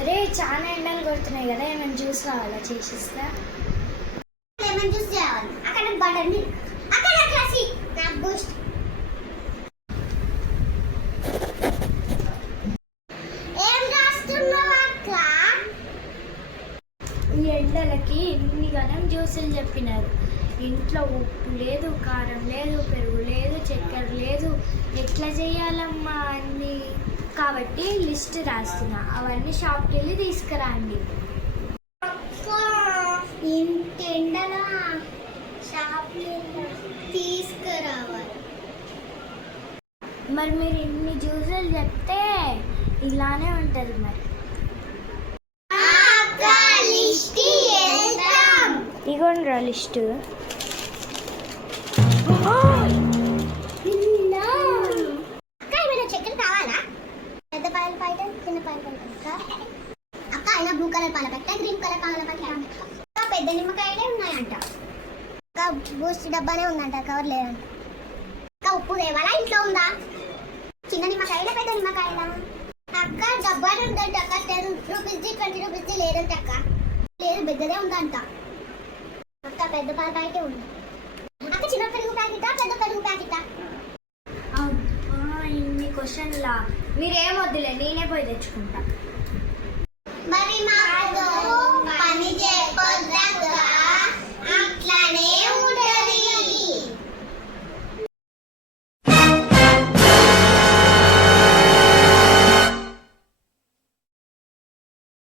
అరే చాలా ఎండలు కొడుతున్నాయి కదా, ఏమైనా జ్యూస్ కావాలా చేసిస్తా? లెమన్ జ్యూస్ చేయాలి. అక్కడ బటర్ మిల్క్, అక్కడ క్లాసి నాకు బూస్ట్. ఏం రాస్తున్నావు అక్క? ఈ ఎండలకి ఇన్ని గణం జ్యూసులు చెప్పినారు. ఇంట్లో ఉప్పు లేదు, కారం లేదు, పెరుగు లేదు, చక్కెర లేదు, ఎట్లా చేయాలమ్మా అన్నీ? కాబట్టి లిస్ట్ రాస్తున్నా, అవన్నీ షాప్కి వెళ్ళి తీసుకురండి. ఇంత ఎండలా షాప్ తీసుకురావాలి. మరి మీరు ఇన్ని జ్యూసులు చెప్తే ఇలానే ఉంటుంది మరి. ఇగోండ్రా లిస్టు. చక్కెర కావాలా? పెద్ద పాయలు పాయట, చిన్న పాయలు పాయట. అక్క అయినా బ్లూ కలర్ పాల పెట్ట, గ్రీన్ కలర్ పాల పెట్ట. పెద్ద నిమ్మకాయలే ఉన్నాయంట. అక్క బూస్ట్ డబ్బానే ఉందంట, కవర్ లేదంట. అక్క ఉప్పు తేవాలా? ఇంట్లో ఉందా? చిన్న నిమ్మకాయలే పెద్ద నిమ్మకాయలా? అక్క డబ్బానే ఉందంట అక్క. 10 రూపీస్ది 20 రూపీస్ది లేదంట అక్క. లేదు పెద్దదే ఉందంట అక్క. పెద్ద పాల ప్యాకెటే ఉంది అక్క. చిన్న పెరుగు ప్యాకెటా, పెద్ద పెరుగు ప్యాకెటా? ఇన్ని క్వశ్చన్లా మీరేం వద్దులే, నేనే పోయి తెచ్చుకుంటా.